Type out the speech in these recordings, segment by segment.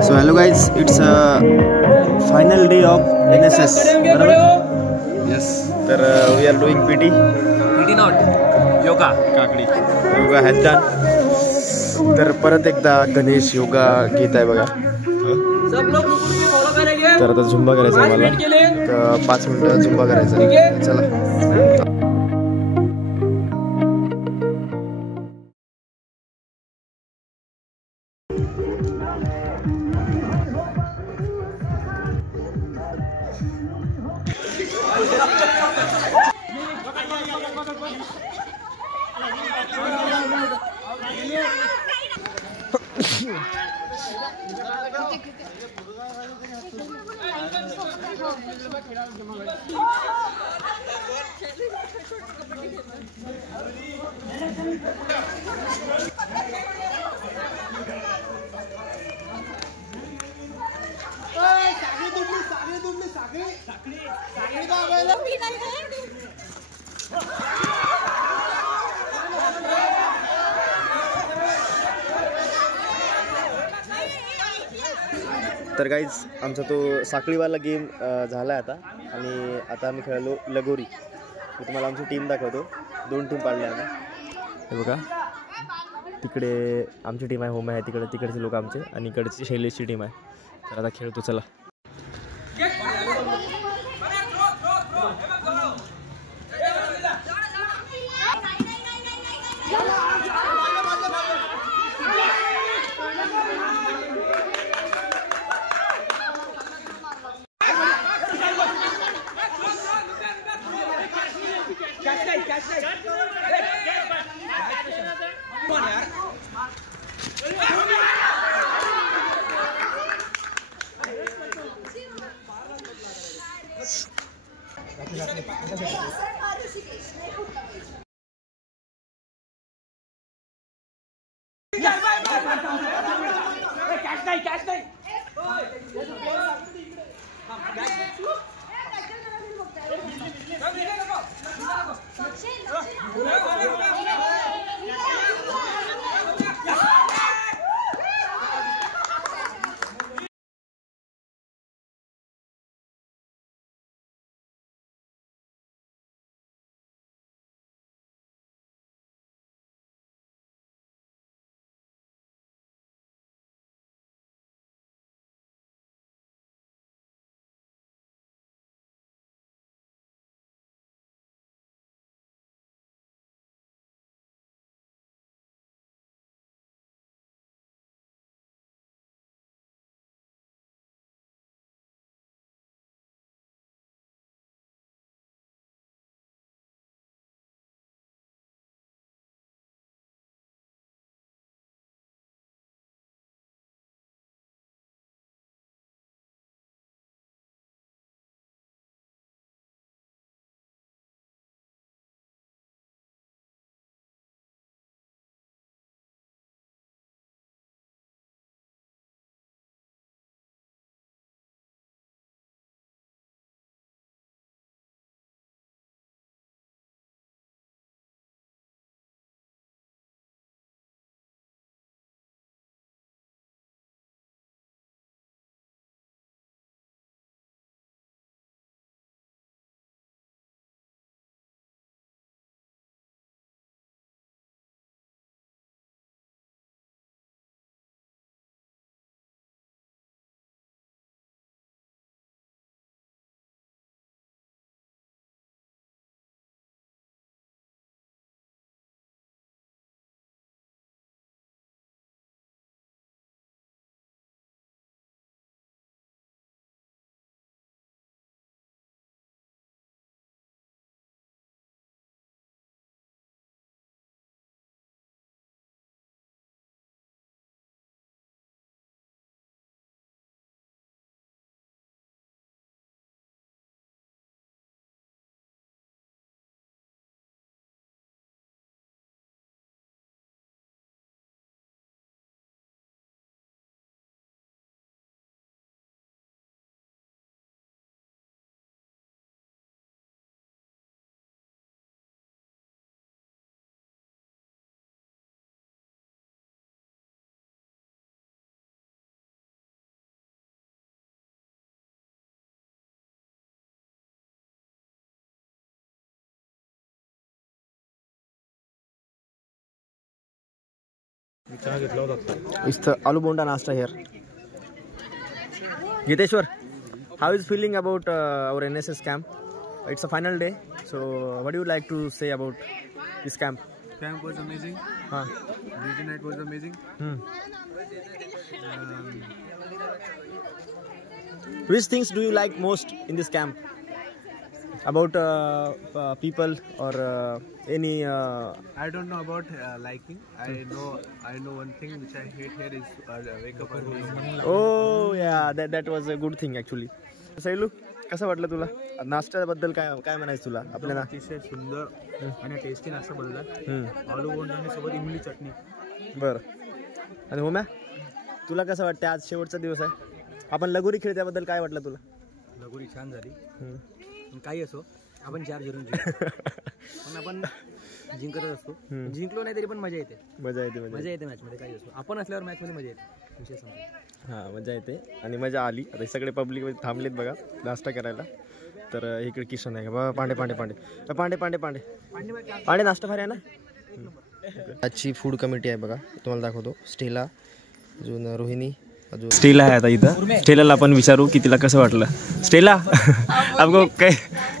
So hello guys, it's a final day of NSS. Yes. तर we are doing PT. PT not yoga. काकडी yoga has done. तर परत एकदा गणेश योगा घेत आहे बघा. तर आता झुंबा करायचा आहे मला. 5 मिनिटं झुंबा करायचा. चला. तर गाईज आमचा तो साखळीवाला गेम झाला आहे आता आणि आता आम्ही खेळलो लगोरी. मी तुम्हाला आमची टीम दाखवतो. 2 टीम पाडल्या आम्ही. हे बघा तिकडे आमची टीम आहे, होम आहे तिकडे, तिकडचे लोक आमचे आणि इकडची शैलेशची टीम आहे. तर आता खेळतो चला. इथं आलू बोंडा नाश्ता here. Giteshwar, how is feeling about our NSS camp? It's a final day, so what do you like to say about this camp? Camp was amazing. DJ night was amazing. Which things do you like most in this camp? About people or any? I don't know about liking. I know one thing which I hate here is wake up early. Oh yeah, that was a good thing actually. Selu कसं वाटलं तुला नाश्त्याबद्दल काय म्हणायचं तुला आपल्याला? अतिशय सुंदर आणि टेस्टी नाश्ता बनला. आलू बोंडा सोबत इमली चटणी. बरं. आणि होम्या तुला कसं वाटतं आज शेवटचा दिवस आहे, आपण लगोरी खेळ त्याबद्दल काय वाटलं तुला? लगोरी छान झाली. काही असो आपण 4-0 जिंकलो. पण आपण जिंकतच असतो. जिंकलो नाही तरी पण मजा येते. मजा येते मॅचमध्ये. काही असो आपण असल्यावर मॅचमध्ये मजा येते. विषय संपला. हां मजा येते आणि मजा आली. आता सगळे पब्लिक थांबलेत बघा नाश्ता करायला. तर इकडे किशन आहे का पांडे पांडे पांडे पांडे पांडे पांडे पांडे नाश्ता भारी आहे ना. आजची फूड कमिटी आहे बघा, तुम्हाला दाखवतो. स्टेला, अजून रोहिणी, अजून स्टेला आहे आता इथं. स्टेलाला आपण विचारू की तिला कसं वाटलं. स्टेला आपको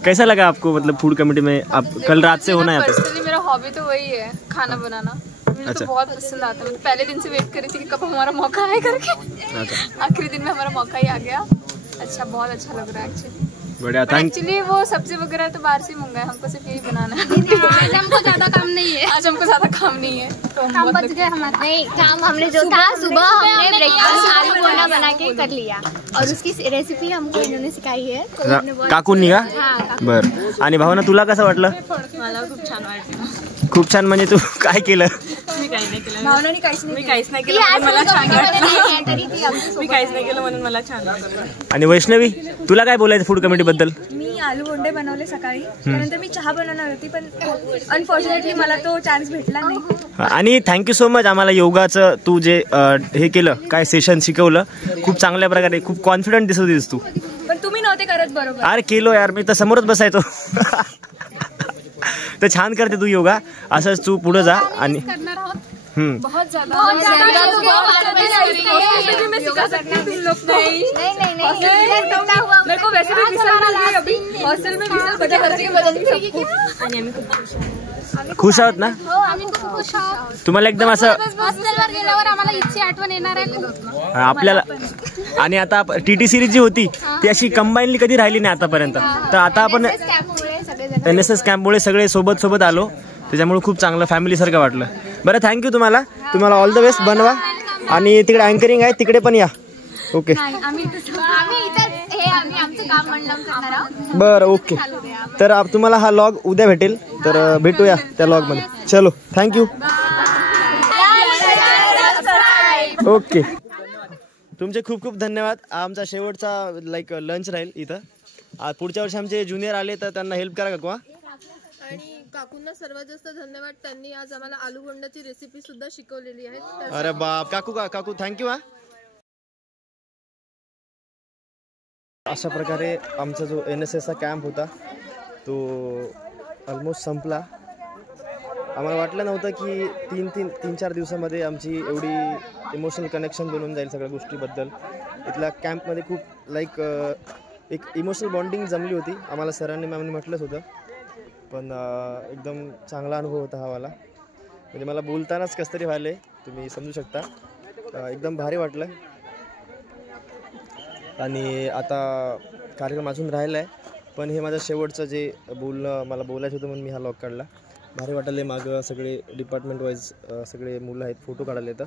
कैसा लगा आपको, मतलब फूड कमेटी में आप कल रात से होना है? पर्सनली मेरा हॉबी तो वही है, खाना बनाना. मुझे तो बहुत पसंद आता है. मैं पहले दिन से वेट कर रही थी कि कब हमारा मौका आए करके. आखिरी दिन में हमारा मौका ही आ गया. अच्छा, बहुत अच्छा लग रहा है एक्चुअली. बढ़िया. एक्चुअली वो सब्जी वगैरह तो बाहर से मंगाए, हमको सिर्फ यही बनाना है. हमको ज्यादा काम नहीं है. आज हमको ज्यादा काम नहीं है तो काम बच गए हमारे. नहीं, काम हमने जो था सुबह हमने ब्रेकफास्ट आलू बोंडा बना के कर लिया और उसकी रेसिपी हमको इन्होंने सिखाई है. काकूंनी का? बर. आणि भावना तुला कसं वाटलं? मला खूप छान वाटलं. खूप छान म्हणजे तू काय केलं? मी काहीच नाही केलं. भावनाने काहीच नाही केलं म्हणून मला छान वाटलं. मी काहीच नाही केलं म्हणून मला छान वाटलं. आणि वैष्णवी तुला काय बोलायचं फूड कमिटी बद्दल? मी आलू बोंडे बनवले सकाळी. त्यानंतर मी चहा बनवणार होती पण अनफॉर्च्युनेटली मला तो चान्स भेटला नाही. आणि थँक्यू सो मच आम्हाला योगाचं तू जे हे केलं, काय सेशन शिकवलं, खूप चांगल्या प्रकारे, खूप कॉन्फिडंट दिसत होतीस तू. पण तुम्ही नव्हते करत बरोबर. अरे केलो यार, मी तर समोरच बसायचो. तर छान करते तू योगा, असंच तू पुढे जा. आणि बहुत ज्यादा मैं सिखा सकती हूँ तुम लोग को. मेरे को वैसे भी विसल मिल गई अभी. हॉस्टल में विसल बजा करके बजाती सबको. आणि आम्ही खूप खुश आहोत ना? हो, आम्ही खूप खुश आहोत. तुम्हाला एकदम असं हॉस्टेलवर गेल्यावर आम्हाला इथची आठवण येणार आहे खूप आपल्याला. आणि आता TT सिरीज जी होती ती अशी कंबाईनली कधी राहिली नाही आतापर्यंत. तर आता आपण NSS कॅम्पमुळे सगळे सोबत आलो, त्याच्यामुळे खूप चांगलं फॅमिलीसारखं वाटलं. बरं, थँक्यू तुम्हाला ऑल द बेस्ट. बनवा. आणि तिकडे अँकरिंग आहे, तिकडे पण या. ओके. बरं, ओके. तर तुम्हाला हा लॉग उद्या भेटेल, तर भेटूया त्या लॉगमध्ये. चलो, थँक्यू. ओके. तुमचे खूप खूप धन्यवाद. आमचा शेवटचा लंच राहील इथं. पुढच्या वर्षी आमचे ज्युनियर आले तर त्यांना हेल्प करा का? आणि काकूंना सर्वात जास्त धन्यवाद. त्यांनी आज आम्हाला आलू बोंडाची रेसिपी सुद्धा शिकवलेली आहे. अरे बाप, काकू थँक्यू. अशा प्रकारे आमचा जो NSSचा कॅम्प होता तो ऑलमोस्ट संपला. आम्हाला वाटलं नव्हतं की 3-4 दिवसामध्ये आमची एवढी इमोशनल कनेक्शन बनून जाईल सगळ्या गोष्टीबद्दल. इथल्या कॅम्पमध्ये खूप एक इमोशनल बॉन्डिंग जमली होती. आम्हाला सरांनी मॅमनी म्हटलंच होतं. पण एकदम चांगला अनुभव होता हा वाला. म्हणजे मला बोलतानाच कसं तरी व्हायलं, तुम्ही समजू शकता. एकदम भारी वाटलं. आणि आता कार्यक्रम अजून राहिला आहे, पण हे माझं शेवटचं जे मला बोलायचं होतं म्हणून मी हा लॉग काढला. भारी वाटले. मागं सगळे डिपार्टमेंट वाईज सगळे मुलं आहेत, फोटो काढायला येतं.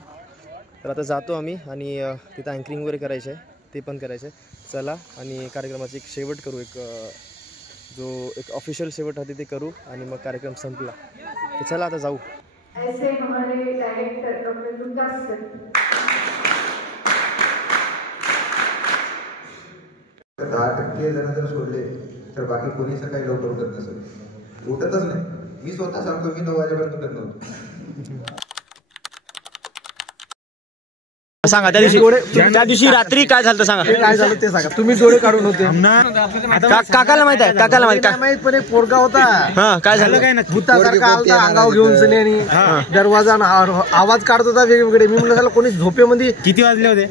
तर आता जातो आम्ही आणि तिथं अँकरिंग वगैरे करायचं आहे, ते पण करायचं आहे. चला, आणि कार्यक्रमाची एक शेवट करू. एक ऑफिशियल शेवट होती ते करू आणि मग कार्यक्रम संपला. तर चला आता जाऊ. ऐसे हमारे डायरेक्टर डॉक्टर लुकास सर 10% जर सोडले तर बाकी कोणी सकाळी लवकर उठत नसेल. उठतच नाही. मी स्वतः सांगतो, मी 9 वाजेपर्यंत उठत नव्हतो. सांगा त्या दिवशी रात्री काय झालं सांगा. काय झालं ते सांगा. तुम्ही डोळे काढून होते. काकाला माहित आहे, काकाला माहित काय माहित. पण एक पोरगा होता. हा काय झालं काय नाही, भूतासारखा आलता अंगावर घेऊन सनी आणि दरवाजा आवाज काढत होता वेगवेगळे. मी म्हणलं कोणी झोपेमध्ये. किती वाजले होते?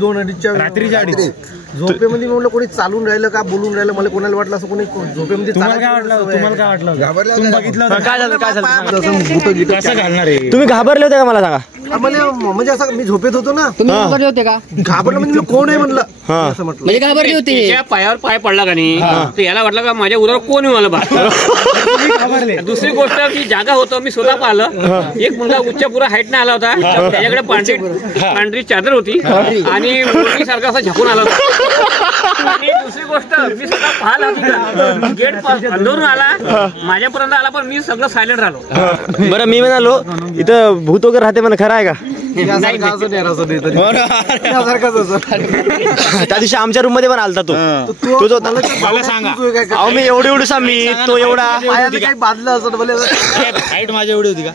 2:30 रात्रीच्या 2:30. झोपेमध्ये म्हणलं कोणी चालून राहिलं का बोलून राहिलं. मला कोणाला वाटलं असं कोणी झोपेमध्ये. तुम्हाला काय वाटलं? तुम्ही बघितलं काय झालं काय झालं कसं घालणार आहे? तुम्ही घाबरले होते का मला सांगा. म्हणजे असं मी झोपेत होतो ना. तुम्ही घाबरले होते का? घाबरलं म्हणजे कोण आहे म्हणलं असं म्हटलं. म्हणजे घाबरले होते. पायावर पाय पडला का नाही तर याला वाटलं का माझ्या उरावर कोण येऊ मला बा. दुसरी गोष्ट की जागा होतं मी स्वतः पाहिलं. एक मुलगा उच्च पुरा हाईट ने आला होता. त्याच्याकडे पांढरी चादर होती आणि सारखा असा झाकून आला होता. आणि दुसरी गोष्ट मी स्वतः पाहिलं गेट अंदरून आला माझ्यापर्यंत आला पण मी सगळं सायलेंट राहिलो. बरं मी म्हणालो इथं भूत वगैरे राहते म्हणा, खरं आहे का? त्या दिवशी आमच्या रूम मध्ये पण आलता तो जो मला सांगा. अहो मी एवढा मी तो एवढा काही बांधलं असं हाईट माझी एवढी होती का?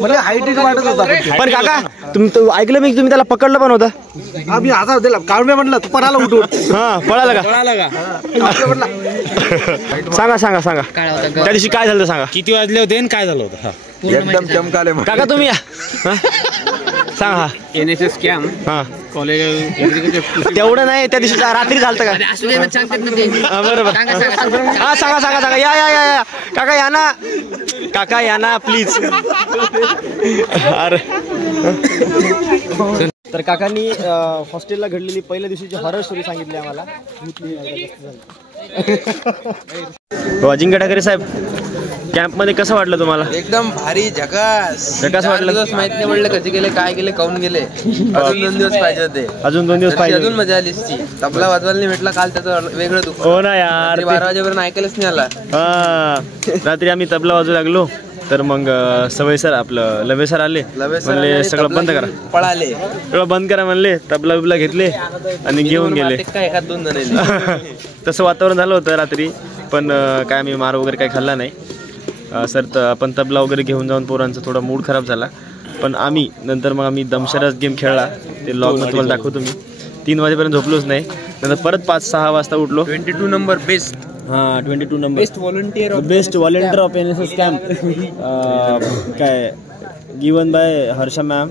मला हाईट वाटत होता. पण काका तुम्ही ऐकलं मी तुम्ही त्याला पकडलं पण होता. आम्ही आता दिला काढून म्हटलं तू पळाला उठून. हा पळाला का? सांगा सांगा सांगा त्या दिवशी काय झालं सांगा. किती वाजले होते आणि काय झालं होतं? एकदम चमकाले काका तुम्ही या सांगा. NSS कॅम्प हा कॉलेज तेवढं नाही त्या दिवशी रात्री झालं का? बरोबर हा सांगा सांगा सांगा. या या या काका या ना, काका या ना प्लीज. अरे तर काकांनी हॉस्टेलला घडलेली पहिल्या दिवशीची हॉरर स्टोरी सांगितली आम्हाला. अजिंक्य ठाकरे साहेब कॅम्प मध्ये कसं वाटलं तुम्हाला? एकदम भारी झकास. झकास वाटलं. दिवस माहित नाही पडलं कसे गेले काय गेले काऊन गेले. अजून 2 दिवस पाहिजे होते. अजून 2 दिवस पाहिजे. अजून मजा आली असती. तबला वाजवायला नाही भेटला काल त्याचं वेगळं दुःख. हो ना यार 12 वाजेपर्यंत ऐकायलाच नाही आला. हा रात्री आम्ही तबला वाजू लागलो तर मग सवय सर आपलं लवे सर आले म्हणले सगळं बंद करा. पळाले सगळं बंद करा म्हणले. तबला बिबला घेतले आणि घेऊन गेले. एखाद 2 जण तसं वातावरण झालं होतं रात्री. पण काय आम्ही मार वगैरे काही खाल्ला नाही सर. आपण तबला वगैरे घेऊन जाऊन पोरांचा थोडा मूड खराब झाला. पण आम्ही नंतर मग आम्ही दमशराज गेम खेळला. ते लॉगमध्ये तुम्हाला दाखवतो मी. 3 वाजेपर्यंत झोपलोच नाही. नंतर परत 5-6 वाजता उठलो. 22 नंबर बेस्ट. हां 22 number best volunteer of NSS camp काय given by Harsha ma'am.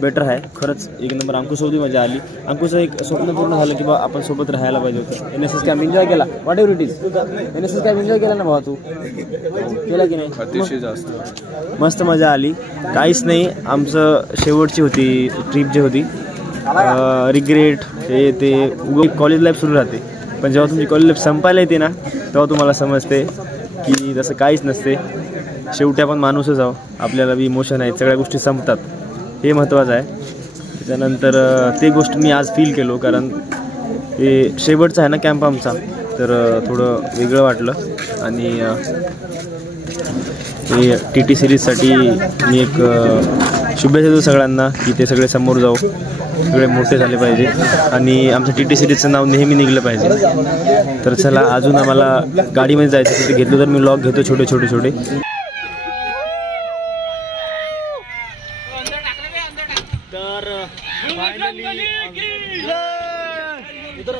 Better आहे खरंच एक नंबर. अंकुशोबती मजा आली. अंकुशचं एक स्वप्न पूर्ण झालं की बा आपण सोबत राहायला पाहिजे होतं. NSS कॅम्प एन्जॉय केला. What ever it is. NSS camp enjoy केला ना भावा तू? केला की नाही? अतिशय जास्त मस्त मजा आली. काहीच नाही. आमचं शेवटची होती ट्रिप जी होती रिग्रेट हे ते कॉलेज लाईफ सुरू राहते. पण जेव्हा तुमची कॉलेज लाईफ संपायला येते ना तेव्हा तुम्हाला समजते की तसं काहीच नसते. शेवटी आपण माणूसच आहो. आपल्याला बी इमोशन आहेत. सगळ्या गोष्टी संपतात. हे महत्त्वाचं आहे. त्याच्यानंतर ते गोष्ट मी आज फील केलो कारण हे शेवटचं आहे ना कॅम्प आमचा. तर थोडं वेगळं वाटलं. आणि हे TT सिरीजसाठी मी एक शुभेच्छा देतो सगळ्यांना की ते सगळे समोर जाऊ. सगळे मोठे झाले पाहिजे आणि आमचं TT सिरीजचं नाव नेहमी निघलं पाहिजे. तर चला अजून आम्हाला गाडीमध्ये जायचं तिथे घेतलं तर मी लॉग घेतो छोटे छोटे छोटे.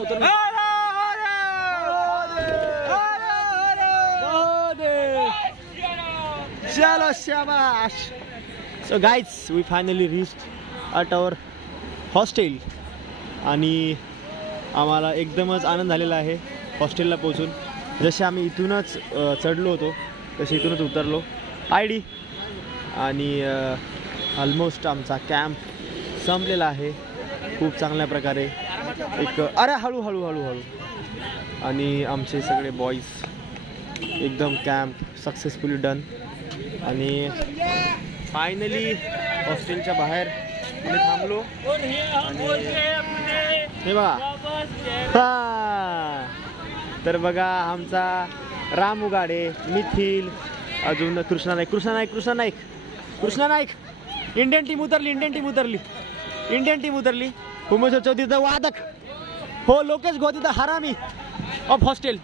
तर चलो शाबाश. So guys we finally reached at our hostel आणि आम्हाला एकदमच आनंद झालेला आहे हॉस्टेलला पोहोचून. जसे आम्ही इथूनच चढलो होतो तसे इथूनच उतरलो ID आणि ऑलमोस्ट आमचा कॅम्प संपलेला आहे खूप चांगल्या प्रकारे. एक अरे हळू हळू हळू हळू आणि आमचे सगळे बॉईज एकदम कॅम्प सक्सेसफुली डन. आणि फायनली हॉस्टेलच्या बाहेर आम्ही थांबलो आणि हे बघा तर बघा आमचा राम उगाडे, मिथिल, अजून कृष्णा नाईक इंडियन टीम उतरली. उमेश चौधरीचा वादक हो. लोकेश गोतीचा हरामी ऑफ हॉस्टेल.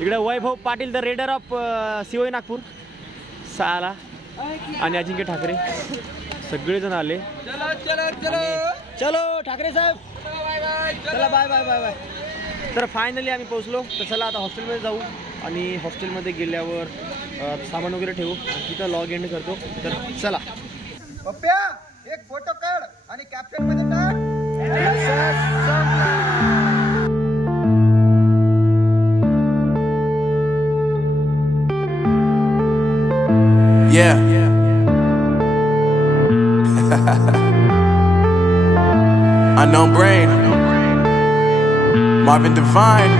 इकडे Vaibhav Patil the raider of COE Nagpur साला आणि अजिंक्य ठाकरे सगळेजण आले. चलो ठाकरे साहेब, चला बाय बाय बाय बाय. तर फायनली आम्ही पोहोचलो. तर चला आता हॉस्टेलमध्ये जाऊ आणि हॉस्टेलमध्ये गेल्यावर सामान वगैरे ठेवू आणि तिथं लॉग एंड करतो. तर चला. पप्प्या एक फोटो काढ आणि कॅप्शन मध्ये टाक. Yeah. Unknown Brain, Marvin Devine.